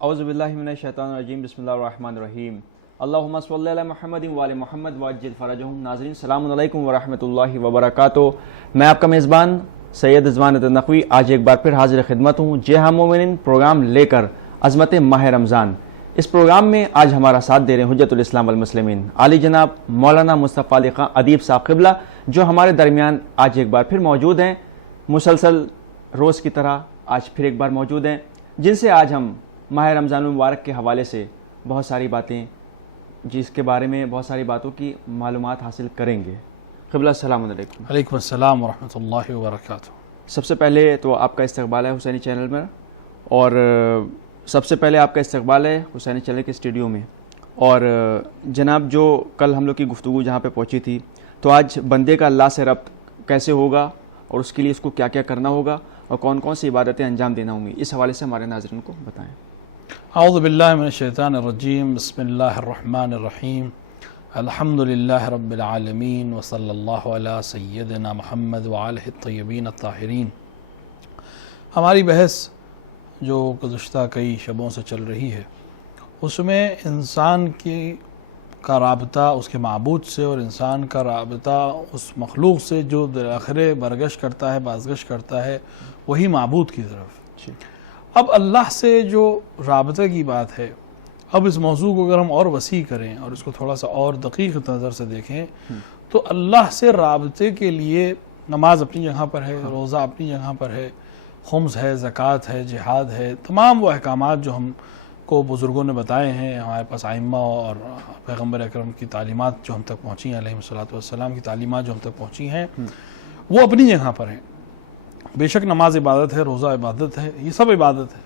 اعوذ باللہ من الشیطان الرجیم، بسم اللہ الرحمن الرحیم، اللہم صلی علی محمد وعلی محمد وعجل فرجہم۔ ناظرین السلام علیکم ورحمۃ اللہ وبرکاتہ۔ میں آپ کا میزبان سید رضوان نقوی آج ایک بار پھر حاضر خدمت ہوں جے ہم مومنین پروگرام لے کر عظمت ماہ رمضان۔ اس پروگرام میں آج ہمارا ساتھ دے رہے ہیں حجت الاسلام والمسلمین عالی جناب مولانا مصطفیٰ علی خان ادیب صاحب قبلہ، جو ہمارے درمیان آج ایک بار پھر موجود ہیں، مسلسل روز کی طرح آج پھر ایک بار موجود ہیں، جن سے آج ہم ماہ رمضان المبارک کے حوالے سے بہت ساری باتیں، جس کے بارے میں بہت ساری باتوں کی معلومات حاصل کریں گے۔ قبلہ السلام علیکم۔ علیکم السلام ورحمۃ اللہ وبرکاتہ۔ سب سے پہلے تو آپ کا استقبال ہے حسینی چینل میں، اور سب سے پہلے آپ کا استقبال ہے حسینی چینل کے اسٹوڈیو میں۔ اور جناب، جو کل ہم لوگ کی گفتگو جہاں پہ پہنچی تھی، تو آج بندے کا اللہ سے ربط کیسے ہوگا اور اس کے لیے اس کو کیا کیا کرنا ہوگا اور کون کون سی عبادتیں انجام دینا ہوں گی، اس حوالے سے ہمارے ناظرین کو بتائیں۔ اعوذ باللہ من الشیطان الرجیم، بسم اللہ الرحمن الرحیم، الحمد للہ رب العالمین، وصلی اللہ علی سیدنا محمد وآلہ الطیبین الطاہرین۔ ہماری بحث جو گزشتہ کئی شبوں سے چل رہی ہے، اس میں انسان کا رابطہ اس کے معبود سے اور انسان کا رابطہ اس مخلوق سے جو درآخر برگشت کرتا ہے، بازگشت کرتا ہے، وہی معبود کی طرف۔ اب اللہ سے جو رابطے کی بات ہے، اب اس موضوع کو اگر ہم اور وسیع کریں اور اس کو تھوڑا سا اور دقیق نظر سے دیکھیں، تو اللہ سے رابطے کے لیے نماز اپنی جگہ پر ہے، روزہ اپنی جگہ پر ہے، خمس ہے، زکوٰۃ ہے، جہاد ہے، تمام وہ احکامات جو ہم کو بزرگوں نے بتائے ہیں، ہمارے پاس ائمہ اور پیغمبر اکرم کی تعلیمات جو ہم تک پہنچی ہیں، علیہ الصلوۃ والسلام کی تعلیمات جو ہم تک پہنچی ہیں، وہ اپنی جگہ پر ہیں۔ بے شک نماز عبادت ہے، روزہ عبادت ہے، یہ سب عبادت ہے،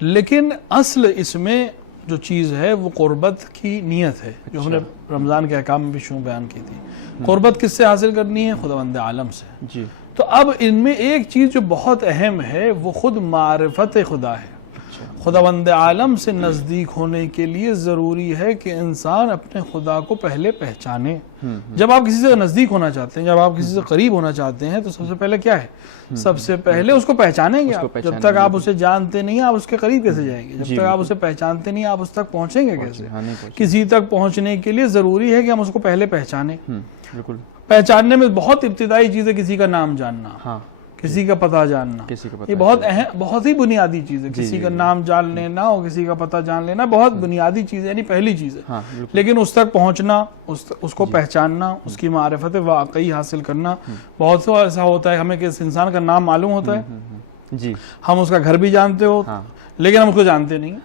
لیکن اصل اس میں جو چیز ہے وہ قربت کی نیت ہے، جو ہم نے رمضان کے احکام میں بھی شروع بیان کی تھی۔ قربت کس سے حاصل کرنی ہے؟ خداوند عالم سے۔ جی۔ تو اب ان میں ایک چیز جو بہت اہم ہے، وہ خود معرفت خدا ہے۔ خداوند عالم سے نزدیک ہونے کے لیے ضروری ہے کہ انسان اپنے خدا کو پہلے پہچانے۔ جب آپ کسی سے نزدیک ہونا چاہتے ہیں، جب آپ کسی سے قریب ہونا چاہتے ہیں، تو سب سے پہلے کیا ہے؟ سب سے پہلے اس کو پہچانیں گے آپ۔ جب تک آپ اسے جانتے نہیں، آپ اس کے قریب کیسے جائیں گے؟ جب تک آپ اسے پہچانتے نہیں، آپ اس تک پہنچیں گے کیسے؟ کسی تک پہنچنے کے لیے ضروری ہے کہ ہم اس کو پہلے پہچانیں۔ بالکل۔ پہچاننے میں بہت ابتدائی چیز ہے کسی کا نام جاننا، کسی کا پتہ جاننا، یہ بہت اہم، بہت ہی بنیادی چیز ہے۔ کسی کا نام جان لینا اور کسی کا پتہ جان لینا بہت بنیادی چیز ہے، یعنی پہلی چیز ہے۔ لیکن اس تک پہنچنا، اس کو پہچاننا، اس کی معرفت واقعی حاصل کرنا، بہت سے ایسا ہوتا ہے ہمیں کہ اس انسان کا نام معلوم ہوتا ہے، جی، ہم اس کا گھر بھی جانتے ہو، لیکن ہم اس کو جانتے نہیں۔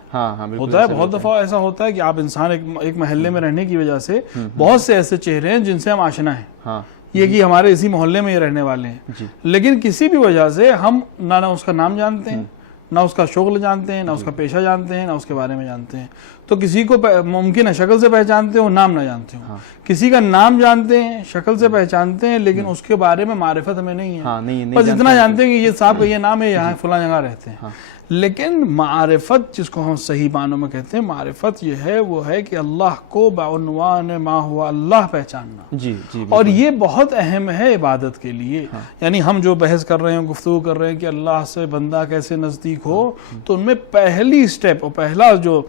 ہوتا ہے، بہت دفعہ ایسا ہوتا ہے کہ آپ انسان ایک محلے میں رہنے کی وجہ سے بہت سے ایسے چہرے ہیں جن سے ہم آشنا ہیں، یہ کہ ہمارے اسی محلے میں یہ رہنے والے ہیں، لیکن کسی بھی وجہ سے ہم نہ اس کا نام جانتے ہیں، نہ اس کا شغل جانتے ہیں، نہ اس کا پیشہ جانتے ہیں، نہ اس کے بارے میں جانتے ہیں۔ تو کسی کو ممکن ہے شکل سے پہچانتے ہوں، نام نہ جانتے ہوں۔ کسی کا نام جانتے ہیں، شکل سے پہچانتے ہیں، لیکن اس کے بارے میں معرفت ہمیں نہیں ہے، بس اتنا جانتے ہیں کہ یہ صاحب کا یہ نام ہے، یہاں فلاں جگہ رہتے ہیں۔ لیکن معرفت جس کو ہم صحیح معنوں میں کہتے ہیں، معرفت یہ ہے، وہ ہے کہ اللہ کو بعنوان ما ہوا اللہ پہچاننا، اور یہ بہت اہم ہے عبادت کے لیے۔ یعنی ہم جو بحث کر رہے ہیں، گفتگو کر رہے ہیں کہ اللہ سے بندہ کیسے نزدیک ہو، تو ان میں پہلی سٹیپ اور پہلا جو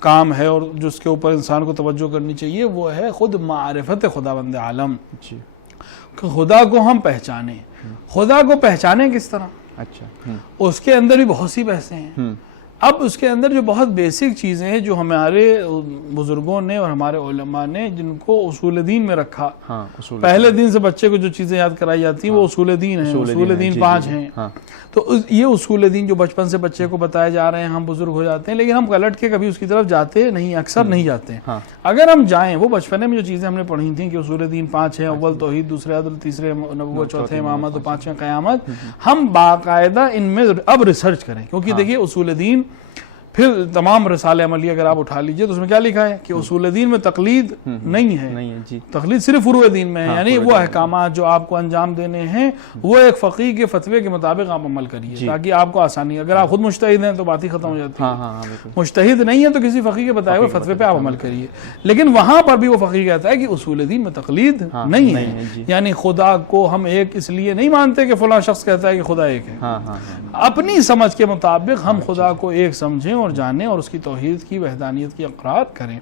کام ہے اور جس کے اوپر انسان کو توجہ کرنی چاہیے، وہ ہے خود معرفت خداوند عالم، کہ خدا کو ہم پہچانیں۔ خدا کو پہچانیں کس طرح؟ اچھا، اس کے اندر بھی بہت سی بحثیں ہیں۔ اب اس کے اندر جو بہت بیسک چیزیں ہیں جو ہمارے بزرگوں نے اور ہمارے علماء نے جن کو اصول دین میں رکھا، پہلے دن سے بچے کو جو چیزیں یاد کرائی جاتی ہیں وہ اصول دین ہیں، اصول دین 5 ہیں۔ تو یہ اصول دین جو بچپن سے بچے کو بتائے جا رہے ہیں، ہم بزرگ ہو جاتے ہیں، لیکن ہم پلٹ کے کبھی اس کی طرف جاتے نہیں، اکثر نہیں جاتے ہیں۔ اگر ہم جائیں، وہ بچپنے میں جو چیزیں ہم نے پڑھی تھیں کہ اصول دین 5 ہیں، اول توحید، دوسرے عدل، تیسرے نبوت، چوتھے امامت اور 5ویں قیامت، ہم باقاعدہ ان میں اب ریسرچ کریں، کیونکہ دیکھیے اصول دین پھر تمام رسالے عملیہ اگر آپ اٹھا لیجئے تو اس میں کیا لکھا ہے کہ اصول دین میں تقلید نہیں ہے، تقلید صرف فروع دین میں ہے، یعنی وہ احکامات جو آپ کو انجام دینے ہیں وہ ایک فقیہ کے فتوے کے مطابق آپ عمل کریے تاکہ آپ کو آسانی۔ اگر آپ خود مجتہد ہیں تو بات ہی ختم ہو جاتی ہے، مجتہد نہیں ہے تو کسی فقیہ کے بتائے ہوئے فتوے پہ آپ عمل کریے۔ لیکن وہاں پر بھی وہ فقیہ کہتا ہے کہ اصول دین میں تقلید نہیں ہے، یعنی خدا کو ہم ایک اس لیے نہیں مانتے کہ فلاں شخص کہتا ہے کہ خدا ایک ہے، اپنی سمجھ کے مطابق ہم خدا کو ایک سمجھیں اور جانیں اور اس کی توحید کی وحدانیت کی اقرار کریں.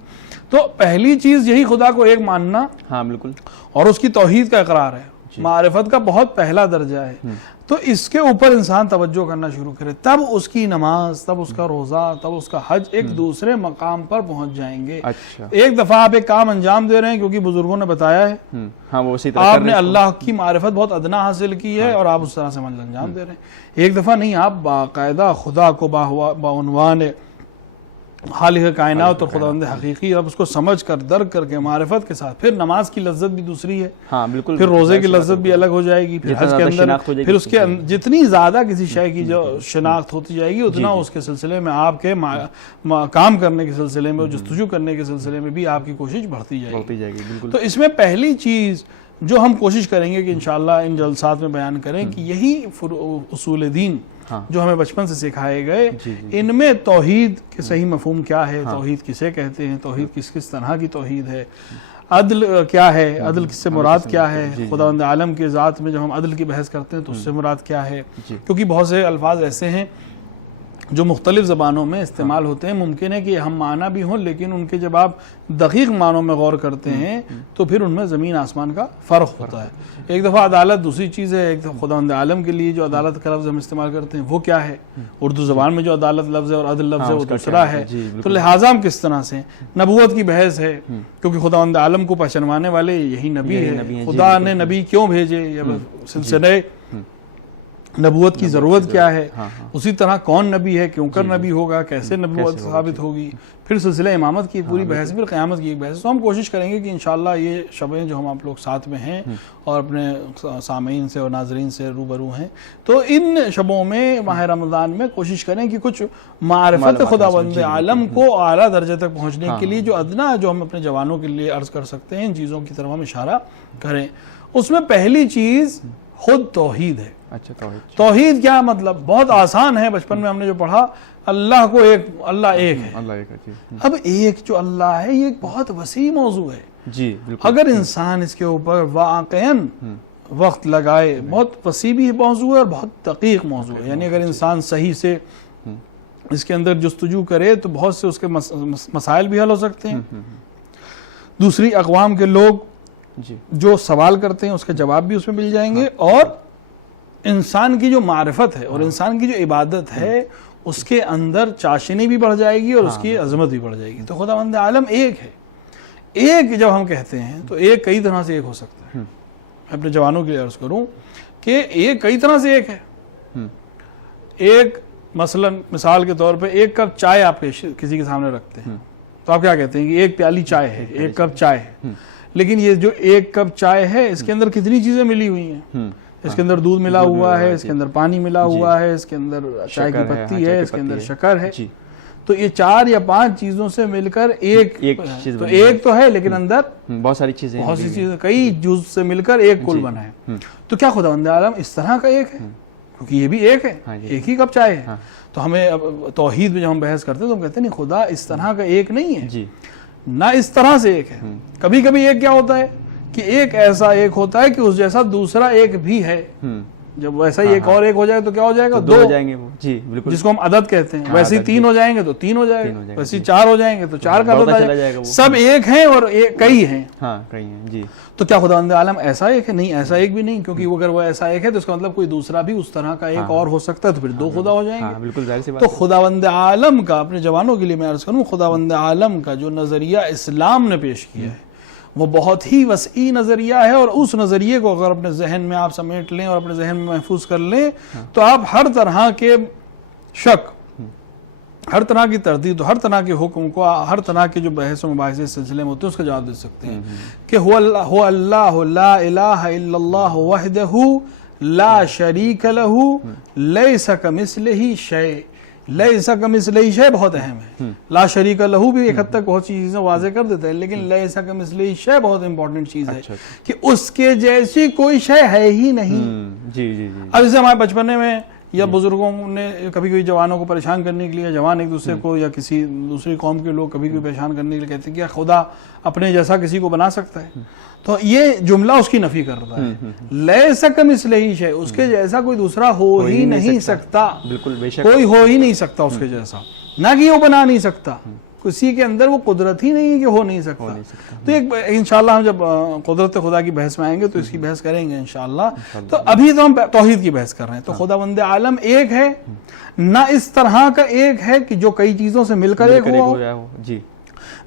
تو پہلی چیز یہی خدا کو ایک ماننا ہاں بالکل اور اس کی توحید کا اقرار ہے. معرفت کا بہت پہلا درجہ ہے. تو اس کے اوپر انسان توجہ کرنا شروع کرے, تب اس کی نماز, تب اس کا روزہ, تب اس کا حج ایک دوسرے مقام پر پہنچ جائیں گے. اچھا ایک دفعہ آپ ایک کام انجام دے رہے ہیں کیونکہ بزرگوں نے بتایا ہے, ہاں وہ اسی طرح آپ نے اللہ کی معرفت بہت ادنا حاصل کی ہے اور آپ اس طرح سے عمل انجام دے رہے ہیں. ایک دفعہ نہیں, آپ باقاعدہ خدا کو بعنوان خالق کائنات اور خداوند حقیقی اب اس کو سمجھ کر درک کر کے معرفت کے ساتھ, پھر نماز کی لذت بھی دوسری ہے, ہاں بالکل, پھر روزے کی لذت بھی الگ ہو جائے گی, پھر حج کے اندر پھر اس کے جتنی زیادہ کسی شے کی جو شناخت ہوتی جائے گی اتنا اس کے سلسلے میں آپ کے کام کرنے کے سلسلے میں, جستجو کرنے کے سلسلے میں بھی آپ کی کوشش بڑھتی جائے گی. تو اس میں پہلی چیز جو ہم کوشش کریں گے کہ انشاءاللہ ان جلسات میں بیان کریں کہ یہی اصول دین جو ہمیں بچپن سے سکھائے گئے, ان میں توحید کے صحیح مفہوم کیا ہے, توحید کسے کہتے ہیں, توحید کس طرح کی توحید ہے, عدل کیا ہے, عدل کس سے مراد کیا ہے, خداوند عالم کے ذات میں جب ہم عدل کی بحث کرتے ہیں تو اس سے مراد کیا ہے, کیونکہ بہت سے الفاظ ایسے ہیں جو مختلف زبانوں میں استعمال ہوتے ہیں. ممکن ہے کہ ہم معنی بھی ہوں لیکن ان کے جب آپ دقیق معنوں میں غور کرتے ہیں تو پھر ان میں زمین آسمان کا فرق ہوتا ہے. ایک دفعہ عدالت دوسری چیز ہے, ایک دفعہ خداوند عالم کے لیے جو عدالت کا لفظ ہم استعمال کرتے ہیں وہ کیا ہے, اردو زبان میں جو عدالت لفظ ہے اور عدل لفظ ہے وہ دوسرا ہے. تو لہٰذا ہم کس طرح سے, نبوت کی بحث ہے کیونکہ خداوند عالم کو پہچانوانے والے یہی نبی ہے. خدا نے نبی کیوں بھیجے, یہ سلسلے نبوت کی ضرورت کیا ہے, اسی طرح کون نبی ہے, کیوں کر نبی ہوگا, کیسے نبوت ثابت ہوگی, پھر سلسلہ امامت کی پوری بحث, پھر قیامت کی ایک بحث. تو ہم کوشش کریں گے کہ انشاءاللہ یہ شبیں جو ہم آپ لوگ ساتھ میں ہیں اور اپنے سامعین سے اور ناظرین سے روبرو ہیں, تو ان شبوں میں ماہ رمضان میں کوشش کریں کہ کچھ معرفت خداوند عالم کو اعلیٰ درجے تک پہنچنے کے لیے جو ادنا جو ہم اپنے جوانوں کے لیے عرض کر سکتے ہیں, ان چیزوں کی طرف ہم اشارہ کریں. اس میں پہلی چیز خود توحید ہے. اچھا توحید کیا مطلب, بہت آسان ہے, بچپن میں ہم نے جو پڑھا اللہ کو ایک, اللہ ایک ہے. اب ایک جو اللہ ہے یہ ایک بہت وسیع موضوع ہے جی, اگر انسان اس کے اوپر واقعاً وقت لگائے, بہت وسیع بھی موضوع ہے اور بہت دقیق موضوع ہے. یعنی اگر انسان صحیح سے اس کے اندر جستجو کرے تو بہت سے اس کے مسائل بھی حل ہو سکتے ہیں. دوسری اقوام کے لوگ جو سوال کرتے ہیں اس کے جواب بھی اس میں مل جائیں گے, اور انسان کی جو معرفت ہے اور انسان کی جو عبادت ہے اس کے اندر چاشنی بھی بڑھ جائے گی اور اس کی عظمت بھی بڑھ جائے گی. تو خداوند عالم ایک ہے. ایک جب ہم کہتے ہیں تو ایک کئی طرح سے ایک ہو سکتا ہے. میں اپنے جوانوں کے لیے عرض کروں کہ ایک کئی طرح سے ایک ہے. ایک مثال کے طور پہ ایک کپ چائے آپ کسی کے سامنے رکھتے ہیں تو آپ کیا کہتے ہیں کہ ایک پیالی چائے ہے, ایک کپ چائے ہے. لیکن یہ جو ایک کپ چائے ہے اس کے اندر کتنی چیزیں ملی ہوئی ہیں, اس کے اندر دودھ ملا ہوا ہے, اس کے اندر پانی ملا ہوا ہے, اس کے اندر چائے کی پتی ہے, اس کے اندر شکر ہے. تو یہ 4 یا 5 چیزوں سے مل کر ایک تو ایک تو ہے لیکن اندر بہت ساری چیزیں, کئی جز سے مل کر ایک کل بنا ہے. تو کیا خداوند عالم اس طرح کا ایک ہے, کیونکہ یہ بھی ایک ہے, ایک ہی کپ چائے ہے. تو ہمیں توحید میں جب ہم بحث کرتے ہیں تو ہم کہتے ہیں نہیں, خدا اس طرح کا ایک نہیں ہے, نہ اس طرح سے ایک ہے. کبھی کبھی ایک کیا ہوتا ہے کہ ایک ایسا ایک ہوتا ہے کہ اس جیسا دوسرا ایک بھی ہے. جب ویسا ہی ایک اور ایک ہو جائے تو کیا ہو جائے گا, 2 ہو جائیں گے, جس کو ہم عدد کہتے ہیں. ویسے ہی 3 ہو جائیں گے تو 3 ہو جائے گا, ویسے ہی 4 ہو جائیں گے تو 4 کا عدد آ جائے گا. سب ایک ہیں اور کئی ہیں. تو کیا خداوند عالم ایسا ایک ہے؟ نہیں, ایسا ایک بھی نہیں, کیونکہ اگر وہ ایسا ایک ہے تو اس کا مطلب کوئی دوسرا بھی اس طرح کا ایک اور ہو سکتا ہے, تو پھر 2 خدا ہو جائیں گے. تو خداوند عالم کا, اپنے جوانوں کے لیے میں عرض کروں, خداوند عالم کا جو نظریہ اسلام نے پیش کیا ہے وہ بہت ہی وسیع نظریہ ہے. اور اس نظریے کو اگر اپنے ذہن میں آپ سمیٹ لیں اور اپنے ذہن میں محفوظ کر لیں تو آپ ہر طرح کے شک, ہر طرح کی تردید, ہر طرح کے حکم کو, ہر طرح کے جو بحث و مباحثے اس سلسلے میں ہوتے ہیں اس کا جواب دے سکتے ہیں کہ هو اللہ لا الہ الا اللہ وحدہ لا شریک لہ لیس کمثلہ شیء. لیس کمثلہ شیء بہت اہم ہے. لا شریک لہ بھی ایک حد تک بہت سی چیزیں واضح کر دیتا ہے, لیکن لیس کمثلہ شیء بہت امپورٹنٹ چیز ہے کہ اس کے جیسی کوئی شے ہے ہی نہیں. اب جیسے ہمارے بچپنے میں یا بزرگوں نے کبھی کوئی جوانوں کو پریشان کرنے کے لیے, جوان ایک دوسرے کو یا کسی دوسری قوم کے لوگ کبھی کوئی پریشان کرنے کے لیے کہتے ہیں کہ خدا اپنے جیسا کسی کو بنا سکتا ہے, تو یہ جملہ اس کی نفی کر رہا ہے. لیس کمثلہ شیء, اس کے جیسا کوئی دوسرا ہو ہی نہیں سکتا, بالکل کوئی ہو ہی نہیں سکتا اس کے جیسا. نہ کہ وہ بنا نہیں سکتا، کسی کے اندر وہ قدرت ہی نہیں ہے کہ ہو نہیں سکتا. تو ایک انشاءاللہ ہم جب قدرت خدا کی بحث میں آئیں گے تو اس کی بحث کریں گے انشاءاللہ. تو ابھی تو ہم توحید کی بحث کر رہے ہیں. تو خداوند عالم ایک ہے، نہ اس طرح کا ایک ہے کہ جو کئی چیزوں سے مل کر ایک ہو،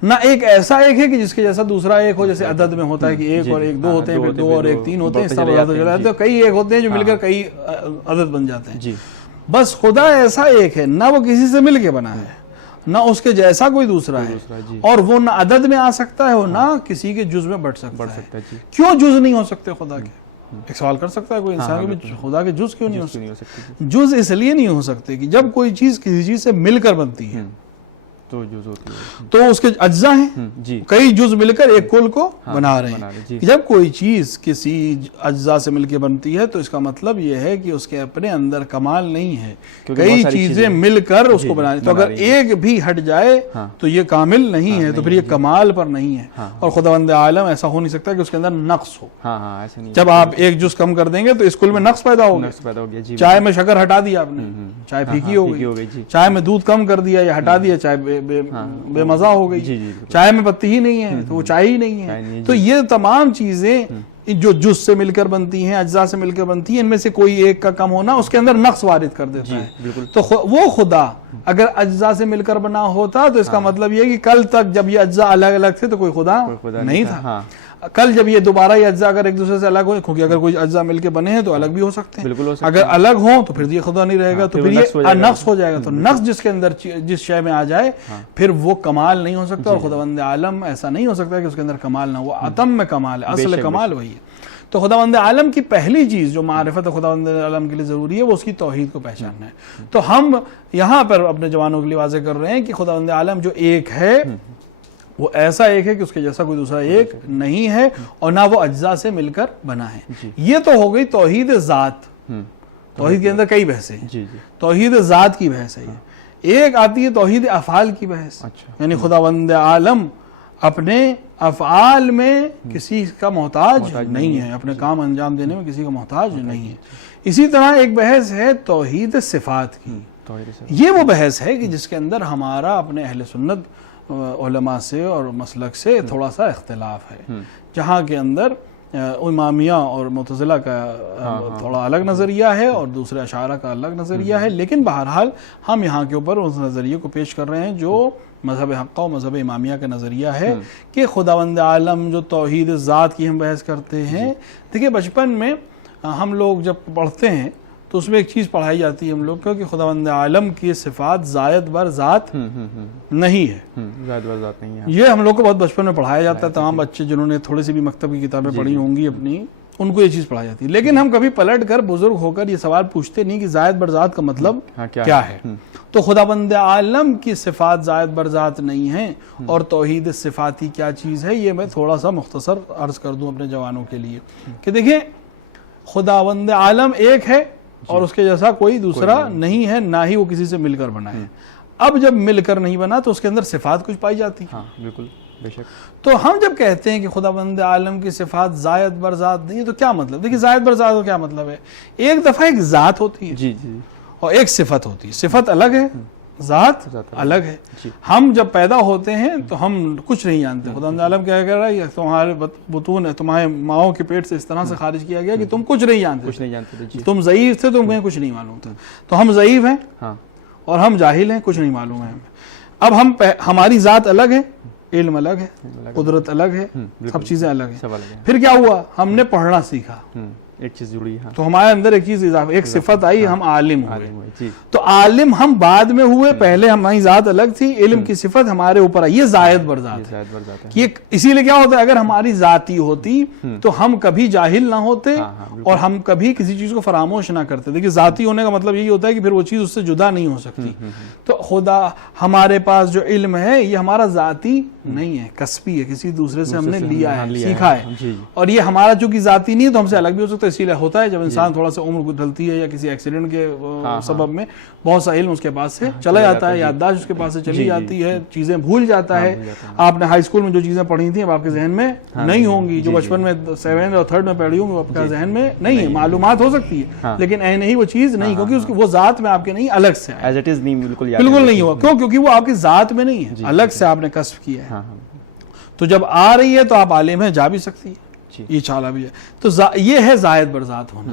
نہ ایک ایسا ایک ہے کہ جس کے جیسا دوسرا ایک ہو. جیسے عدد میں ہوتا ہے کہ ایک اور ایک دو ہوتے ہیں، پھر دو اور ایک تین ہوتے ہیں، اس طرح تو کئی ایک ہوتے ہیں جو مل کر کئی عدد بن جاتے ہیں. بس خدا ایسا ایک ہے، نہ وہ کسی سے مل کے بنا ہے، نہ اس کے جیسا کوئی دوسرا ہے، اور وہ نہ عدد میں آ سکتا ہے، وہ نہ کسی کے جز میں بڑھ سکتا ہے. کیوں جز نہیں ہو سکتے خدا کے؟ ایک سوال کر سکتا ہے کوئی انسان کہ خدا کے جز کیوں نہیں ہو سکتے؟ جز اس لیے نہیں ہو سکتے کہ جب کوئی چیز کسی چیز سے مل کر بنتی ہے تو اس کے اجزاء ہیں، کئی جز مل کر ایک کل کو بنا رہے ہیں. جب کوئی چیز کسی اجزاء سے مل کے بنتی ہے تو اس کا مطلب یہ ہے کہ اس کے اپنے اندر کمال نہیں ہے، کئی چیزیں مل کر اس کو بنا رہی. تو اگر ایک بھی ہٹ جائے تو یہ کامل نہیں ہے، تو پھر یہ کمال پر نہیں ہے. اور خداوند عالم ایسا ہو نہیں سکتا کہ اس کے اندر نقص ہو. جب آپ ایک جز کم کر دیں گے تو اس کل میں نقص پیدا ہوگا. چائے میں شکر ہٹا دی آپ نے، چائے پھیکی ہو گئی. چائے میں دودھ کم کر دیا یا ہٹا دیا، چائے بے مزہ ہو گئی. چائے میں پتی ہی نہیں ہے تو وہ چائے ہی نہیں ہے. تو یہ تمام چیزیں جو جز سے مل کر بنتی ہیں، اجزاء سے مل کر بنتی ہیں، ان میں سے کوئی ایک کا کم ہونا اس کے اندر نقص وارد کر دیتا ہے. تو وہ خدا اگر اجزاء سے مل کر بنا ہوتا تو اس کا مطلب یہ کہ کل تک جب یہ اجزاء الگ الگ تھے تو کوئی خدا نہیں تھا. کل جب یہ دوبارہ یہ اجزاء اگر ایک دوسرے سے الگ ہو، کیونکہ اگر کوئی اجزاء مل کے بنے ہیں تو الگ بھی ہو سکتے ہیں، اگر الگ ہوں تو پھر یہ خدا نہیں رہے گا، تو پھر یہ نقص ہو جائے گا. تو نقص جس کے اندر جس شے میں آ جائے پھر وہ کمال نہیں ہو سکتا. اور خداوند عالم ایسا نہیں ہو سکتا کہ اس کے اندر کمال نہ ہو. وہ عدم میں کمال ہے، اصل کمال وہی ہے. تو خداوند عالم کی پہلی چیز جو معرفت خداوند عالم کے لیے ضروری ہے وہ اس کی توحید کو پہچاننا ہے. تو ہم یہاں پر اپنے جوانوں کے لیے واضح کر رہے ہیں کہ خداوند عالم جو ایک ہے وہ ایسا ایک ہے کہ اس کے جیسا کوئی دوسرا ایک نہیں ہے، اور نہ وہ اجزاء سے مل کر بنا ہے. یہ تو ہو گئی توحید ذات. توحید کے اندر کئی بحثیں ہیں. توحید ذات کی بحث ہے. ایک آتی ہے توحید افعال کی بحث، یعنی خداوند عالم اپنے افعال میں کسی کا محتاج نہیں ہے، اپنے کام انجام دینے میں کسی کا محتاج نہیں ہے. اسی طرح ایک بحث ہے توحید صفات کی. یہ وہ بحث ہے کہ جس کے اندر ہمارا اپنے اہل سنت علماء سے اور مسلک سے تھوڑا سا اختلاف ہے، جہاں کے اندر امامیہ اور معتزلہ کا تھوڑا الگ نظریہ ہے اور دوسرے اشاعرہ کا الگ نظریہ ہے. لیکن بہرحال ہم یہاں کے اوپر اس نظریے کو پیش کر رہے ہیں جو مذہب حقہ و مذہب امامیہ کا نظریہ ہے کہ خداوند عالم جو توحید ذات کی ہم بحث کرتے ہیں. دیکھیں بچپن میں ہم لوگ جب پڑھتے ہیں تو اس میں ایک چیز پڑھائی جاتی ہے ہم لوگ کو کہ خداوند عالم کی صفات زائد بر ذات نہیں ہے. زائد بر ذات نہیں ہے، یہ ہم لوگ کو بہت بچپن میں پڑھایا جاتا ہے. تمام بچے جنہوں نے تھوڑی سی بھی مکتب کی کتابیں پڑھی ہوں گی اپنی، ان کو یہ چیز پڑھائی جاتی ہے. لیکن ہم کبھی پلٹ کر بزرگ ہو کر یہ سوال پوچھتے نہیں کہ زائد بر ذات کا مطلب کیا ہے. تو خداوند عالم کی صفات زائد بر ذات نہیں ہیں. اور توحید صفاتی کیا چیز ہے یہ میں تھوڑا سا مختصر عرض کر دوں اپنے جوانوں کے لیے کہ دیکھیں خداوند عالم ایک ہے اور اس کے جیسا کوئی دوسرا نہیں ہے، نہ ہی وہ کسی سے مل کر بنا ہے. اب جب مل کر نہیں بنا تو اس کے اندر صفات کچھ پائی جاتی ہیں. بالکل بے شک. تو ہم جب کہتے ہیں کہ خداوند عالم کی صفات زائد بر ذات نہیں ہے تو کیا مطلب؟ دیکھیں زائد بر ذات کا کیا مطلب ہے؟ ایک دفعہ ایک ذات ہوتی ہے اور ایک صفت ہوتی ہے. صفت الگ ہے، ذات الگ ہے. ہم جب پیدا ہوتے ہیں تو ہم کچھ نہیں جانتے. خداوند عالم کیا کہہ رہا ہے؟ تمہارے بطون تمہارے ماؤں کے پیٹ سے اس طرح سے خارج کیا گیا کہ تم کچھ نہیں جانتے. تم ضعیف تھے، تمہیں کچھ نہیں معلوم تھا. تو ہم ضعیف ہیں اور ہم جاہل ہیں، کچھ نہیں معلوم ہے ہمیں. اب ہماری ذات الگ ہے، علم الگ ہے، قدرت الگ ہے، سب چیزیں الگ ہیں. پھر کیا ہوا؟ ہم نے پڑھنا سیکھا، ایک چیز جڑی ہے تو ہمارے اندر ایک چیز اضافہ، ایک صفت آئی، ہم عالم ہوئے. تو عالم ہم بعد میں ہوئے، پہلے ہماری ذات الگ تھی، علم کی صفت ہمارے اوپر آئی. یہ زائد بر ذات ہے. اسی لیے کیا ہوتا ہے اگر ہماری ذاتی ہوتی تو ہم کبھی جاہل نہ ہوتے اور ہم کبھی کسی چیز کو فراموش نہ کرتے. دیکھیے ذاتی ہونے کا مطلب یہی ہوتا ہے کہ پھر وہ چیز اس سے جدا نہیں ہو سکتی. تو خدا ہمارے پاس جو علم ہے یہ ہمارا ذاتی نہیں ہے، کسبی ہے، کسی دوسرے سے ہم نے لیا ہے، سیکھا ہے، اور یہ ہمارا چونکہ ذاتی نہیں ہے تو ہم سے الگ بھی ہو سکتا ہے، اسی لیے ہوتا ہے جب انسان تھوڑا سا عمر ڈلتی ہے یا کسی ایکسیڈنٹ کے سبب میں بہت سا علم اس کے پاس سے چلا جاتا ہے، یادداشت اس کے پاس سے چلی جاتی ہے، چیزیں بھول جاتا ہے. آپ نے ہائی اسکول میں جو چیزیں پڑھی تھیں اب آپ کے ذہن میں نہیں ہوں گی، جو بچپن میں 7 اور 3rd میں پڑھی ہوں گی آپ کے ذہن میں نہیں ہے. معلومات ہو سکتی ہے لیکن عین ہی وہ چیز نہیں، کیونکہ وہ ذات میں آپ کے نہیں، الگ سے ایز اٹ از نہیں، بالکل نہیں ہوا. کیوں؟ کیونکہ وہ آپ کی ذات میں نہیں ہے، الگ سے آپ نے کسب کیا ہے. تو جب آ رہی ہے تو آپ عالم ہیں، جا بھی سکتی ہے، یہ چالا بھی ہے. تو یہ ہے زائد بر ذات ہونا.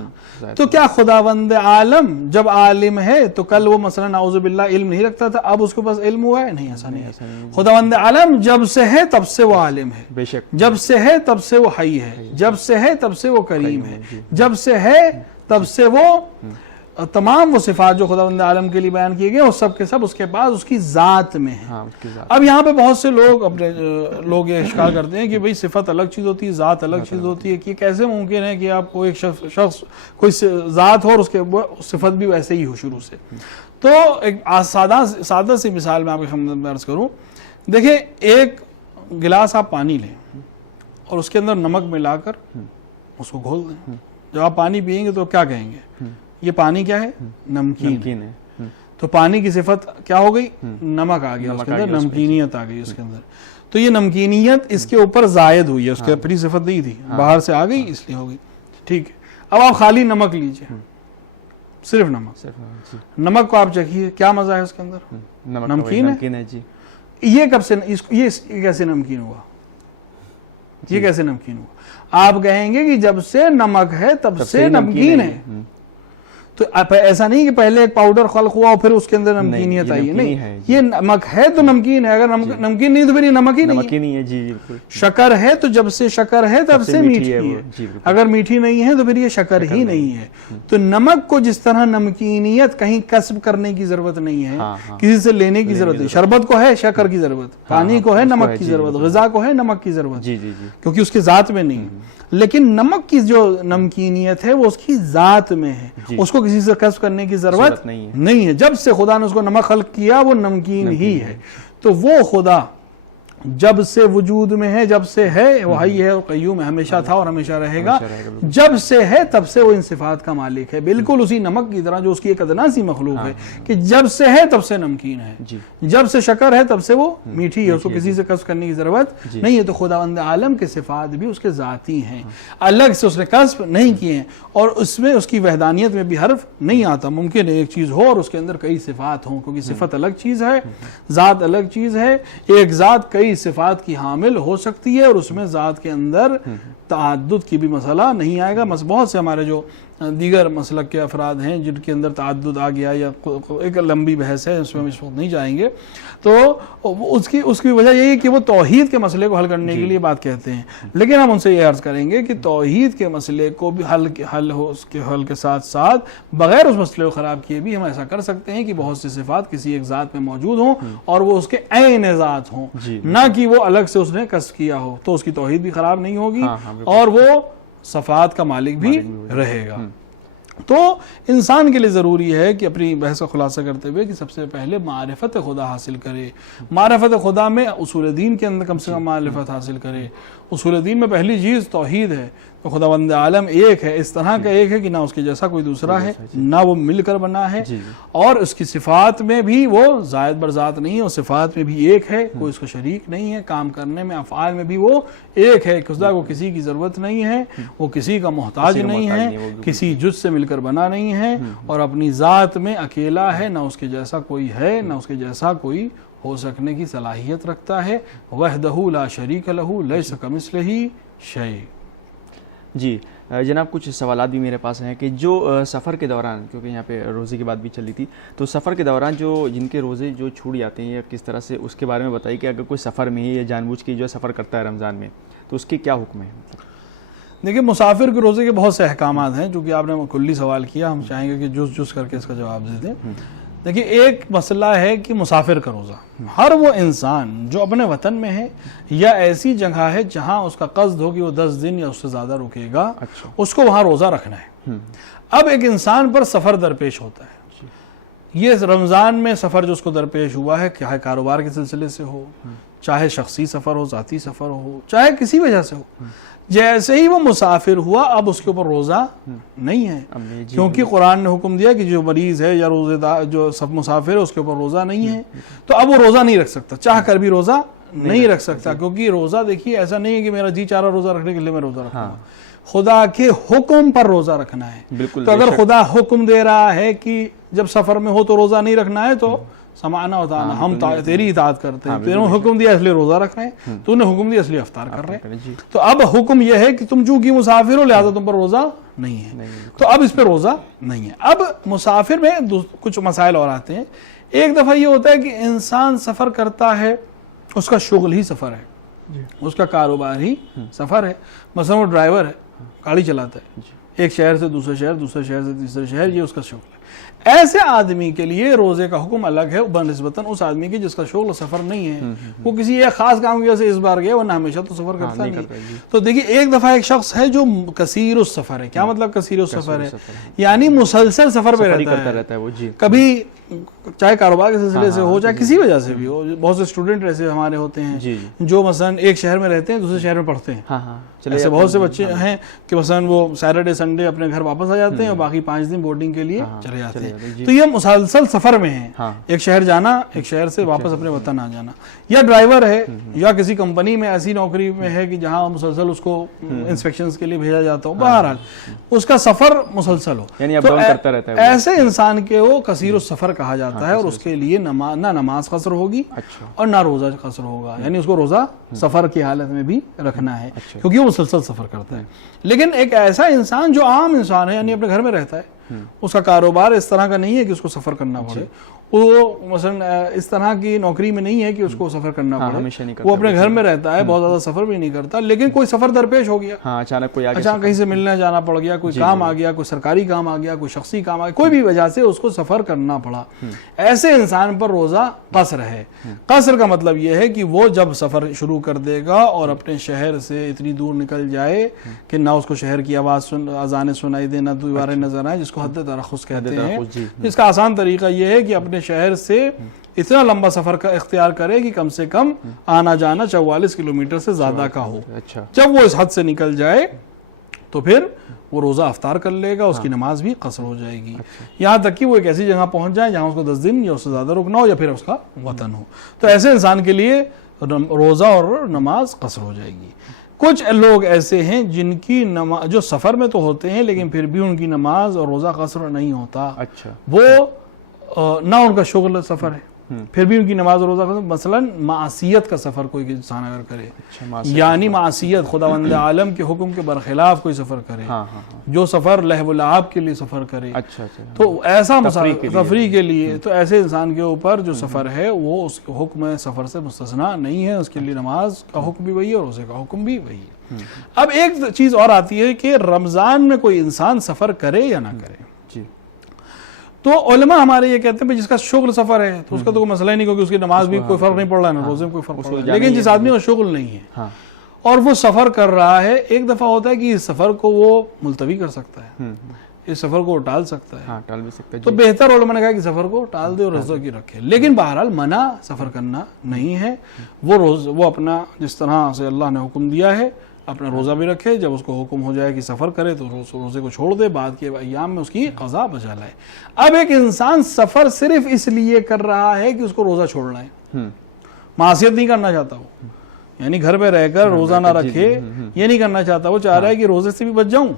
تو کیا خداوند عالم جب عالم ہے تو کل وہ مثلا نعوذ باللہ علم نہیں رکھتا تھا، اب اس کے پاس علم ہوا ہے؟ نہیں، ایسا نہیں ہے. خداوند عالم جب سے ہے تب سے وہ عالم ہے، بے شک، جب سے ہے تب سے وہ حی ہے، جب سے ہے تب سے وہ کریم ہے، جب سے ہے تب سے وہ تمام وہ صفات جو خداوند عالم کے لیے بیان کیے گئے وہ سب کے سب اس کے بعد اس کی ذات میں ہے. اب یہاں پہ بہت سے لوگ یہ اشکال کرتے ہیں کہ بھئی صفت الگ چیز ہوتی ہے، ذات الگ چیز ہوتی ہے، کہ کیسے ممکن ہے کہ آپ کو ایک شخص کوئی ذات ہو اور اس کے صفت بھی ویسے ہی ہو شروع سے. تو ایک سادہ سی مثال میں آپ کے خدمت میں عرض کروں. دیکھیں، ایک گلاس آپ پانی لیں اور اس کے اندر نمک ملا کر اس کو گھول دیں. جب آپ پانی پئیں گے تو کیا کہیں گے؟ یہ پانی کیا ہے؟ نمکین ہے. تو پانی کی صفت کیا ہو گئی؟ نمک آ گیا اس کے اندر، نمکینیت آ گئی اس کے اندر. تو یہ نمکینیت اس کے اوپر زائد ہوئی ہے، اس کے اپنی صفت نہیں تھی، باہر سے آ گئی اس لیے ہو گئی. ٹھیک ہے، اب آپ خالی نمک لیجئے، صرف نمک کو آپ چکھیے، کیا مزہ ہے اس کے اندر؟ نمکین ہے. یہ کب سے یہ کیسے نمکین ہوا؟ یہ کیسے نمکین ہوا؟ آپ کہیں گے کہ جب سے نمک ہے تب سے نمکین ہے. تو ایسا نہیں کہ پہلے ایک پاؤڈر خلق ہوا اور پھر اس کے اندر نمکینیت آئی ہے، نہیں، یہ نمک ہے تو نمکین ہے. اگر نمکین نہیں تو پھر یہ نمک ہی نہیں ہے. جی، شکر ہے تو جب سے شکر ہے تب سے میٹھی ہے، اگر میٹھی نہیں ہے تو پھر یہ شکر ہی نہیں ہے. تو نمک کو جس طرح نمکینیت کہیں کسب کرنے کی ضرورت نہیں ہے، کسی سے لینے کی ضرورت نہیں. شربت کو ہے شکر کی ضرورت، پانی کو ہے نمک کی ضرورت، غذا کو ہے نمک کی ضرورت، کیونکہ اس کے ذات میں نہیں. لیکن نمک کی جو نمکینیت ہے وہ اس کی ذات میں ہے، اس کو کسی سے کسب کرنے کی ضرورت نہیں ہے. جب سے خدا نے اس کو نمک خلق کیا وہ نمکین ہی ہے. تو وہ خدا جب سے وجود میں ہے، جب سے ہے وہ حی ہے اور قیوم ہے، ہمیشہ تھا اور ہمیشہ رہے گا. جب سے ہے تب سے وہ ان صفات کا مالک ہے، بالکل اسی نمک کی طرح جو اس کی ایک ادنا سی مخلوق ہے کہ جب سے ہے تب سے نمکین ہے، جب سے شکر ہے تب سے وہ میٹھی ہے، اس کو کسی سے کسب کرنے کی ضرورت نہیں ہے. تو خداوند عالم کے صفات بھی اس کے ذاتی ہیں، الگ سے اس نے کسب نہیں کیے ہیں، اور اس میں اس کی وحدانیت میں بھی حرف نہیں آتا. ممکن ہے ایک چیز ہو اور اس کے اندر کئی صفات ہوں، کیونکہ صفت الگ چیز ہے، ذات الگ چیز ہے. ایک ذات کئی صفات کی حامل ہو سکتی ہے اور اس میں ذات کے اندر تعدد کی بھی مسئلہ نہیں آئے گا. بہت سے ہمارے جو دیگر مسلک کے افراد ہیں جن کے اندر تعدد آ گیا، یا ایک لمبی بحث ہے، اس میں ہم اس وقت نہیں جائیں گے. تو اس کی وجہ یہی ہے کہ وہ توحید کے مسئلے کو حل کرنے کے لیے بات کہتے ہیں. لیکن ہم ان سے یہ عرض کریں گے کہ توحید کے مسئلے کو بھی حل ہو، اس کے حل کے ساتھ ساتھ بغیر اس مسئلے کو خراب کیے بھی ہم ایسا کر سکتے ہیں کہ بہت سی صفات کسی ایک ذات میں موجود ہوں اور وہ اس کے عین ذات ہوں، نہ کہ وہ الگ سے اس نے کسب کیا ہو. تو اس کی توحید بھی خراب نہیں ہوگی اور وہ صفات کا مالک بھی رہے گا. تو انسان کے لیے ضروری ہے کہ اپنی بحث کا خلاصہ کرتے ہوئے کہ سب سے پہلے معرفت خدا حاصل کرے. معرفت خدا میں اصول دین کے اندر کم سے کم معرفت حاصل کرے. اصول دین میں پہلی چیز توحید ہے. تو خداوند عالم ایک ہے، اس طرح کا ایک ہے کہ نہ اس کے جیسا کوئی دوسرا ہے، نہ وہ مل کر بنا ہے، اور اس کی صفات میں بھی وہ زائد بر ذات نہیں ہے، اور صفات میں بھی ایک ہے، کوئی اس کو شریک نہیں ہے. کام کرنے میں، افعال میں بھی وہ ایک ہے. خدا کو کسی کی ضرورت نہیں ہے، وہ کسی کا محتاج نہیں ہے، کسی جز سے مل کر بنا نہیں ہے، اور اپنی ذات میں اکیلا ہے، نہ اس کے جیسا کوئی ہے، نہ اس کے جیسا کوئی ہو سکنے کی صلاحیت رکھتا ہے. وحدہ لا شریک لہ لیس کمثلہ شیء. جی جناب، کچھ سوالات بھی میرے پاس ہیں کہ جو سفر کے دوران، کیونکہ یہاں پہ روزے کی بات بھی چلی تھی، تو سفر کے دوران جن کے روزے جو چھوٹ جاتے ہیں یا کس طرح سے، اس کے بارے میں بتائیے کہ اگر کوئی سفر میں ہی یا جان بوجھ کے جو سفر کرتا ہے رمضان میں تو اس کے کیا حکم ہے؟ دیکھیں، مسافر کے روزے کے بہت سے احکامات ہیں. چونکہ آپ نے کلی سوال کیا، ہم چاہیں گے کہ جز کر کے اس کا جواب دے دیں. دیکھیں، ایک مسئلہ ہے کہ مسافر کا روزہ، ہر وہ انسان جو اپنے وطن میں ہے یا ایسی جگہ ہے جہاں اس کا قصد ہو کہ وہ 10 دن یا اس سے زیادہ رکے گا، اس کو وہاں روزہ رکھنا ہے. اب ایک انسان پر سفر درپیش ہوتا ہے، یہ رمضان میں سفر جو اس کو درپیش ہوا ہے، کیا کاروبار کے سلسلے سے ہو، چاہے شخصی سفر ہو، ذاتی سفر ہو، چاہے کسی وجہ سے ہو، جیسے ہی وہ مسافر ہوا اب اس کے اوپر روزہ نہیں ہے، کیونکہ قرآن نے حکم دیا کہ جو مریض ہے یا روزے دار جو سب مسافر ہے اس کے اوپر روزہ نہیں ہے، تو اب وہ روزہ نہیں رکھ سکتا، چاہ کر بھی روزہ نہیں رکھ سکتا، کیونکہ روزہ دیکھیے ایسا نہیں ہے کہ میرا جی چاہ رہا روزہ رکھنے کے لیے میں روزہ رکھوں گا، خدا کے حکم پر روزہ رکھنا ہے۔ تو اگر خدا حکم دے رہا ہے کہ جب سفر میں ہو تو روزہ نہیں رکھنا ہے تو سمعنا وطاعنا، ہم تیری اطاعت کرتے ہیں، تیروں حکم دیا اس لیے روزہ رکھ رہے ہیں، تو نے حکم دیا اس لیے افطار کر رہے ہیں، تو اب حکم یہ ہے کہ تم چونکہ مسافر ہو لہذا تم پر روزہ نہیں ہے، تو اب اس پہ روزہ نہیں ہے۔ اب مسافر میں کچھ مسائل اور آتے ہیں۔ ایک دفعہ یہ ہوتا ہے کہ انسان سفر کرتا ہے، اس کا شغل ہی سفر ہے، اس کا کاروبار ہی سفر ہے، مثلا وہ ڈرائیور ہے، گاڑی چلاتا ہے، ایک شہر سے دوسرے شہر، دوسرے شہر سے تیسرے شہر، یہ اس کا شغل ہے۔ ایسے آدمی کے لیے روزے کا حکم الگ ہے بنسبتاً اس آدمی کی جس کا شغل سفر نہیں ہے، وہ کسی ایک خاص کام کی وجہ سے اس بار گیا ورنہ ہمیشہ تو سفر کرتا نہیں۔ تو دیکھیے ایک دفعہ ایک شخص ہے جو کثیر السفر ہے، کیا مطلب کثیر السفر ہے؟ یعنی مسلسل سفر پہ رہتا ہے، کبھی چاہے کاروبار کے سلسلے سے ہو چاہے کسی وجہ سے بھی ہو۔ بہت سے اسٹوڈنٹ ایسے ہمارے ہوتے ہیں جو مثلا ایک شہر میں رہتے ہیں دوسرے شہر میں پڑھتے ہیں، ایسے بہت سے بچے ہیں کہ مثلا وہ سیٹرڈے سنڈے اپنے گھر واپس آ جاتے ہیں اور باقی 5 دن بورڈنگ کے لیے چلے جاتے ہیں، تو یہ مسلسل سفر میں ہیں، ایک شہر جانا ایک شہر سے واپس اپنے وطن آ جانا۔ یا ڈرائیور ہے یا کسی کمپنی میں ایسی نوکری میں ہے کہ جہاں مسلسل اس کو انسپیکشنز کے لیے بھیجا جاتا ہو، بہرحال اس کا سفر مسلسل ہو، تو ایسے انسان کے وہ کثیر السفر کہا جاتا ہے، اور اس کے لیے نہ نماز قصر ہوگی اور نہ روزہ قصر ہوگا، یعنی اس کو روزہ سفر کی حالت میں بھی رکھنا ہے کیونکہ وہ مسلسل سفر کرتا ہے۔ لیکن ایک ایسا انسان جو عام انسان ہے، یعنی اپنے گھر میں رہتا ہے، اس کا کاروبار اس طرح کا نہیں ہے کہ اس کو سفر کرنا پڑے، وہ مثلا اس طرح کی نوکری میں نہیں ہے کہ اس کو سفر کرنا پڑے، وہ اپنے گھر میں رہتا ہے، بہت زیادہ سفر بھی نہیں کرتا، لیکن کوئی سفر درپیش ہو گیا، اچانک کہیں سے ملنے جانا پڑ گیا، کوئی کام آ گیا، کوئی سرکاری کام آ گیا، کوئی شخصی کام آ گیا، کوئی بھی وجہ سے اس کو سفر کرنا پڑا، ایسے انسان پر روزہ قصر ہے۔ قصر کا مطلب یہ ہے کہ وہ جب سفر شروع کر دے گا اور اپنے شہر سے اتنی دور نکل جائے کہ نہ اس کو شہر کی اذانیں سنائی دے، نہ دیواریں نظر آئیں، جس کو حد ترخص کہتے ہیں۔ اس کا آسان طریقہ یہ ہے کہ اپنے شہر سے اتنا لمبا سفر کا اختیار کرے کہ کم سے کم آنا جانا 44 کلومیٹر سے زیادہ کا ہو۔ جب وہ اس حد سے نکل جائے تو پھر وہ روزہ افطار کر لے گا، اس کی نماز بھی قصر ہو جائے گی، یہاں تک کہ وہ ایک ایسی جگہ پہنچ جائے جہاں اس کو 10 دن یا اس سے زیادہ رکنا ہو یا پھر اس کا وطن ہو، تو ایسے انسان کے لیے روزہ اور نماز قصر ہو جائے گی۔ کچھ لوگ ایسے ہیں جن کی نماز جو سفر میں تو ہوتے ہیں لیکن پھر بھی ان کی نماز اور روزہ قصر نہیں ہوتا، وہ نہ ان کا شغل سفر ہے پھر بھی ان کی نماز اور روزہ قصر، مثلا معصیت کا سفر کوئی انسان اگر کرے، یعنی معصیت خداوند عالم کے حکم کے برخلاف کوئی سفر کرے، جو سفر لہو و لعب کے لیے سفر کرے، تو ایسا تفریح کے لیے، تو ایسے انسان کے اوپر جو سفر ہے وہ اس کے حکم سفر سے مستثنا نہیں ہے، اس کے لیے نماز کا حکم بھی وہی ہے اور روزے کا حکم بھی وہی ہے۔ اب ایک چیز اور آتی ہے کہ رمضان میں کوئی انسان سفر کرے یا نہ کرے، تو علماء ہمارے یہ کہتے ہیں جس کا شغل سفر ہے تو اس کا تو کوئی مسئلہ ہی نہیں، کیونکہ اس کی نماز بھی کوئی فرق نہیں پڑ رہا ہے، نہ روزے میں کوئی فرق پڑ رہا ہے، لیکن جس آدمی کا شغل نہیں ہے اور وہ سفر کر رہا ہے، ایک دفعہ ہوتا ہے کہ اس سفر کو وہ ملتوی کر سکتا ہے، اس سفر کو ٹال سکتا ہے، تو بہتر علماء نے کہا کہ سفر کو ٹال دے اور روزہ کی رکھے، لیکن بہرحال منع سفر کرنا نہیں ہے، وہ اپنا جس طرح سے اللہ نے حکم دیا ہے اپنا روزہ بھی رکھے، جب اس کو حکم ہو جائے کہ سفر کرے تو روزے کو چھوڑ دے، بعد کے ایام میں اس کی قضا بچا لائے۔ اب ایک انسان سفر صرف اس لیے کر رہا ہے کہ اس کو روزہ چھوڑنا ہے، معصیت نہیں کرنا چاہتا، وہ یعنی گھر پہ رہ کر روزہ نہ رکھے یہ نہیں کرنا چاہتا، وہ چاہ رہا ہے کہ روزے سے بھی بچ جاؤں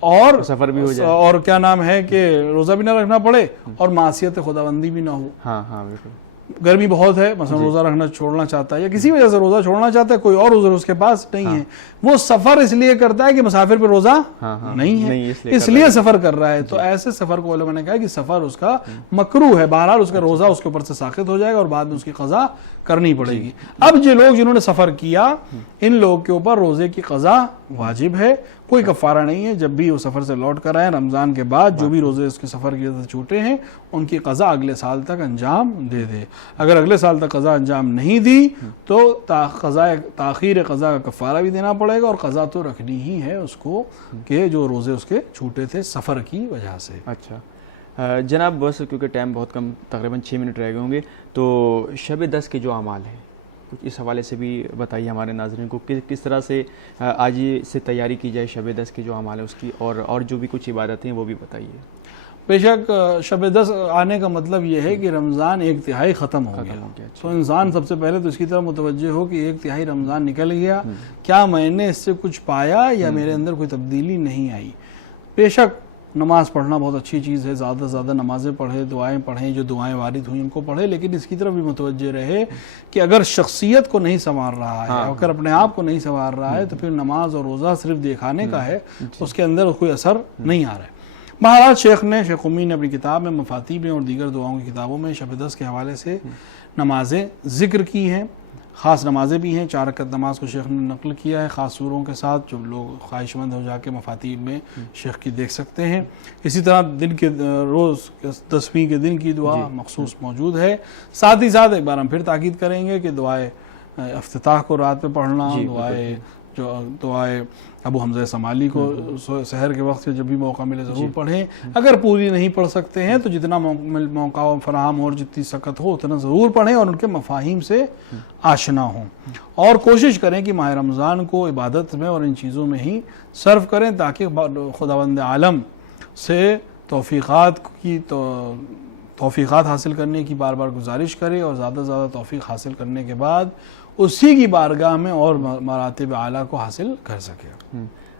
اور سفر بھی ہو جائے، اور کیا نام ہے کہ روزہ بھی نہ رکھنا پڑے اور معصیت خداوندی بھی نہ ہو۔ گرمی بہت ہے، مثلا روزہ رکھنا چھوڑنا چاہتا ہے یا کسی وجہ سے روزہ چھوڑنا چاہتا ہے، کوئی اور عذر اس کے پاس نہیں ہے، وہ سفر اس لیے کرتا ہے کہ مسافر پہ روزہ نہیں ہے، اس لیے سفر کر رہا ہے، تو ایسے سفر کو علماء نے کہا کہ سفر اس کا مکروہ ہے، بہرحال اس کا روزہ اس کے اوپر سے ساقط ہو جائے گا اور بعد میں اس کی قضا کرنی پڑے گی۔ اب جو لوگ جنہوں نے سفر کیا ان لوگوں کے اوپر روزے کی قضا واجب ہے، کوئی کفارہ نہیں ہے، جب بھی وہ سفر سے لوٹ کر آئے رمضان کے بعد جو بھی روزے اس کے سفر کی وجہ سے چھوٹے ہیں ان کی قضا اگلے سال تک انجام دے دے، اگر اگلے سال تک قضا انجام نہیں دی تو تاخیر قضا کا کفارہ بھی دینا پڑے گا اور قضا تو رکھنی ہی ہے اس کو کہ جو روزے اس کے چھوٹے تھے سفر کی وجہ سے۔ اچھا جناب، بس کیونکہ ٹائم بہت کم، تقریباً 6 منٹ رہ گئے ہوں گے، تو شب 10 کے جو اعمال ہیں کچھ اس حوالے سے بھی بتائیے ہمارے ناظرین کو کہ کس طرح سے آج سے تیاری کی جائے شب 10 کے جو اعمال ہے اس کی، اور جو بھی کچھ عبادتیں ہیں وہ بھی بتائیے۔ بے شک شب 10 آنے کا مطلب یہ ہے کہ رمضان ایک تہائی ختم ہو گیا، تو انسان سب سے پہلے تو اس کی طرف متوجہ ہو کہ ایک تہائی رمضان نکل گیا، کیا میں نے اس سے کچھ پایا یا میرے اندر کوئی تبدیلی نہیں آئی۔ بے شک نماز پڑھنا بہت اچھی چیز ہے، زیادہ سے زیادہ نمازیں پڑھیں، دعائیں پڑھیں، جو دعائیں وارد ہوئیں ان کو پڑھیں، لیکن اس کی طرف بھی متوجہ رہے کہ اگر شخصیت کو نہیں سنوار رہا ہے، اگر اپنے آپ کو نہیں سنوار رہا ہے، تو پھر نماز اور روزہ صرف دکھانے کا ہے، اس کے اندر کوئی اثر نہیں آ رہا ہے۔ بہرحال شیخ امی نے اپنی کتاب میں مفاتیح میں اور دیگر دعاؤں کی کتابوں میں شب 10 کے حوالے سے نمازیں ذکر کی ہیں، خاص نمازیں بھی ہیں۔ 4 رکعت نماز کو شیخ نے نقل کیا ہے خاص سوروں کے ساتھ، جو لوگ خواہش مند ہو جا کے مفاتیح میں شیخ کی دیکھ سکتے ہیں۔ اسی طرح دن کے روز 10ویں کے دن کی دعا مخصوص موجود ہے۔ ساتھ ہی ساتھ ایک بار ہم پھر تاکید کریں گے کہ دعائے افتتاح کو رات میں پڑھنا، دعائے ابو حمزہ سمالی کو سحر کے وقت جب بھی موقع ملے ضرور پڑھیں۔ اگر پوری نہیں پڑھ سکتے ہیں تو جتنا موقع فراہم ہو اور جتنی سکت ہو اتنا ضرور پڑھیں اور ان کے مفاہیم سے آشنا ہوں، اور کوشش کریں کہ ماہ رمضان کو عبادت میں اور ان چیزوں میں ہی صرف کریں تاکہ خداوند عالم سے توفیقات حاصل کرنے کی بار بار گزارش کرے، اور زیادہ سے زیادہ توفیق حاصل کرنے کے بعد اسی کی بارگاہ میں اور مراتب اعلیٰ کو حاصل کر سکے۔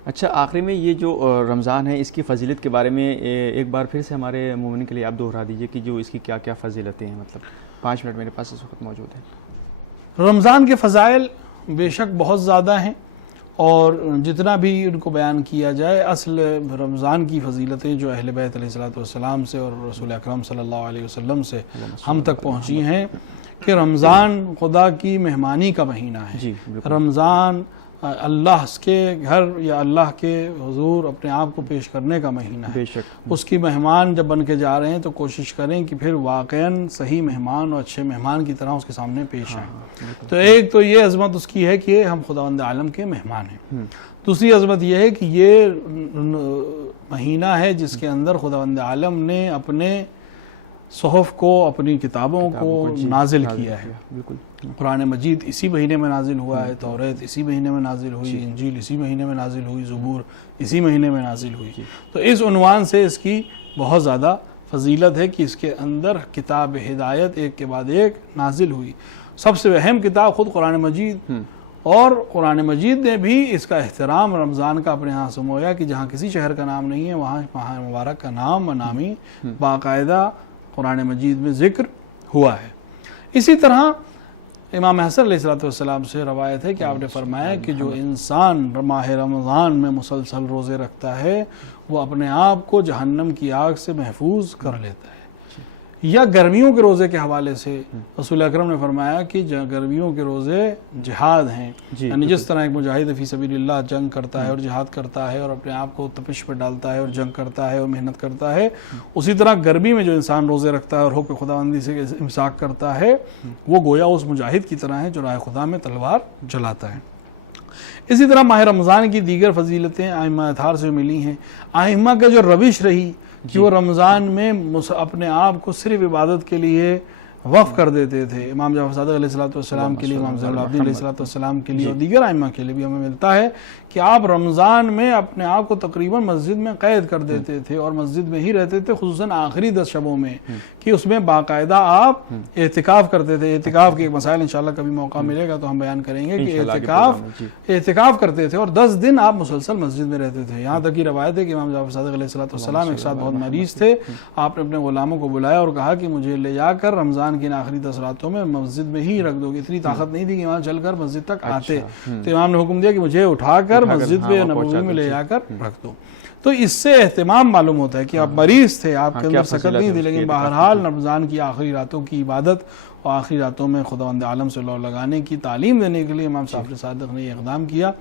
اچھا، آخری میں یہ جو رمضان ہے اس کی فضیلت کے بارے میں ایک بار پھر سے ہمارے مومنین کے لیے آپ دہرا دیجئے کہ جو اس کی کیا کیا فضیلتیں ہیں، مطلب 5 منٹ میرے پاس اس وقت موجود ہیں۔ رمضان کے فضائل بے شک بہت زیادہ ہیں، اور جتنا بھی ان کو بیان کیا جائے، اصل رمضان کی فضیلتیں جو اہل بیت علیہ الصلوۃ والسلام سے اور رسول اکرم صلی اللہ علیہ وسلم سے ہم تک پہنچی ہیں کہ رمضان خدا کی مہمانی کا مہینہ ہے۔ رمضان اللہ کے گھر یا اللہ کے حضور اپنے آپ کو پیش کرنے کا مہینہ ہے۔ اس کی مہمان جب بن کے جا رہے ہیں تو کوشش کریں کہ پھر واقعاً صحیح مہمان اور اچھے مہمان کی طرح اس کے سامنے پیش آئیں۔ تو ایک تو یہ عظمت اس کی ہے کہ ہم خداوند عالم کے مہمان ہیں۔ دوسری عظمت یہ ہے کہ یہ مہینہ ہے جس کے اندر خداوند عالم نے اپنے صحف کو، اپنی کتابوں کو نازل کیا ہے۔ قرآن مجید اسی مہینے میں نازل ہوا ہے، توریت اسی مہینے میں نازل ہوئی، انجیل اسی مہینے میں نازل ہوئی، زبور اسی مہینے میں نازل ہوئی۔ تو اس عنوان سے اس کی بہت زیادہ فضیلت ہے کہ اس کے اندر کتاب ہدایت ایک کے بعد ایک نازل ہوئی۔ سب سے اہم کتاب خود قرآن مجید، اور قرآن مجید نے بھی اس کا احترام رمضان کا اپنے ہاں سمویا کہ جہاں کسی شہر کا نام نہیں ہے وہاں ماہ مبارک کا نام و نامی باقاعدہ قرآن مجید میں ذکر ہوا ہے۔ اسی طرح امام حسن علیہ السلام سے روایت ہے کہ آپ نے فرمایا کہ جو انسان ماہ رمضان میں مسلسل روزے رکھتا ہے وہ اپنے آپ کو جہنم کی آگ سے محفوظ کر لیتا ہے۔ یا گرمیوں کے روزے کے حوالے سے رسول اکرم نے فرمایا کہ گرمیوں کے روزے جہاد ہیں، یعنی جس طرح ایک مجاہد فی سبیل اللہ جنگ کرتا ہے اور جہاد کرتا ہے اور اپنے آپ کو تپش پہ ڈالتا ہے اور جنگ کرتا ہے اور محنت کرتا ہے، اسی طرح گرمی میں جو انسان روزے رکھتا ہے اور حکم خداوندی سے امساک کرتا ہے وہ گویا اس مجاہد کی طرح ہے جو راہ خدا میں تلوار چلاتا ہے۔ اسی طرح ماہ رمضان کی دیگر فضیلتیں ائمہ اطہار سے ملی ہیں۔ ائمہ کا جو روش رہی کہ وہ رمضان میں اپنے آپ کو صرف عبادت کے لیے وقف کر دیتے تھے، امام جعفر صادق علیہ السلام کے لیے، امام زین العابدین علیہ السلام کے لیے اور دیگر ائمہ کے لیے بھی ہمیں ملتا ہے کہ آپ رمضان میں اپنے آپ کو تقریباً مسجد میں قید کر دیتے تھے اور مسجد میں ہی رہتے تھے، خصوصاً آخری 10 شبوں میں، کہ اس میں باقاعدہ آپ اعتکاف کرتے تھے۔ اعتکاف کے مسائل انشاءاللہ کبھی موقع ملے گا تو ہم بیان کریں گے کہ اعتکاف کرتے تھے اور 10 دن آپ مسلسل مسجد میں رہتے تھے۔ یہاں تک کی روایت ہے کہ امام جعفر صادق علیہ السلام ایک ساتھ بہت مریض تھے، آپ نے اپنے غلاموں کو بلایا اور کہا کہ مجھے لے جا کر رمضان کی آخری 10 راتوں میں مسجد میں ہی رکھ دو گے۔ اتنی طاقت نہیں تھی کہ وہاں چل کر مسجد تک آتے، تو امام نے حکم دیا کہ مجھے اٹھا کر مسجد نبوی میں لے جا کر رکھ دو۔ تو اس سے اہتمام معلوم ہوتا ہے کہ آپ مریض تھے، آپ کے اندر سکت نہیں تھی، لیکن بہرحال رمضان کی آخری راتوں کی عبادت اور آخری راتوں میں خداوند عالم سے لو لگانے کی تعلیم دینے کے لیے امام جعفر صادق نے یہ اقدام کیا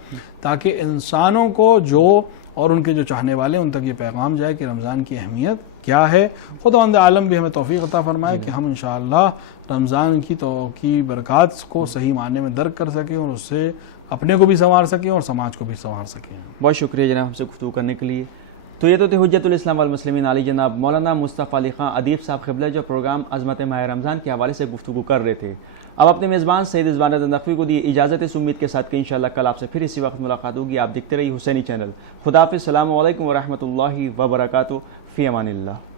تاکہ انسانوں کو اور ان کے جو چاہنے والے ان تک یہ پیغام جائے کہ رمضان کی اہمیت کیا ہے۔ خداوند عالم بھی ہمیں توفیق عطا فرمائے کہ ہم انشاءاللہ رمضان کی برکات کو صحیح معنی میں درک کر سکیں اور اس سے اپنے کو بھی سنوار سکیں اور سماج کو بھی سنوار سکیں۔ بہت شکریہ جناب ہم سے گفتگو کرنے کے لیے۔ تو یہ تو تھے حجت الاسلام والمسلمین علی جناب مولانا مصطفیٰ علی خان ادیب صاحب قبلہ، جو پروگرام عظمت ماہ رمضان کے حوالے سے گفتگو کر رہے تھے۔ اب اپنے میزبان سید رضوان نقوی کو دی اجازت اس امید کے ساتھ کہ انشاءاللہ کل آپ سے پھر اسی وقت ملاقات ہوگی۔ آپ دیکھتے رہیے حسینی چینل۔ خدا حافظ، السلام علیکم ورحمۃ اللہ وبرکاتہ، فی امان اللہ۔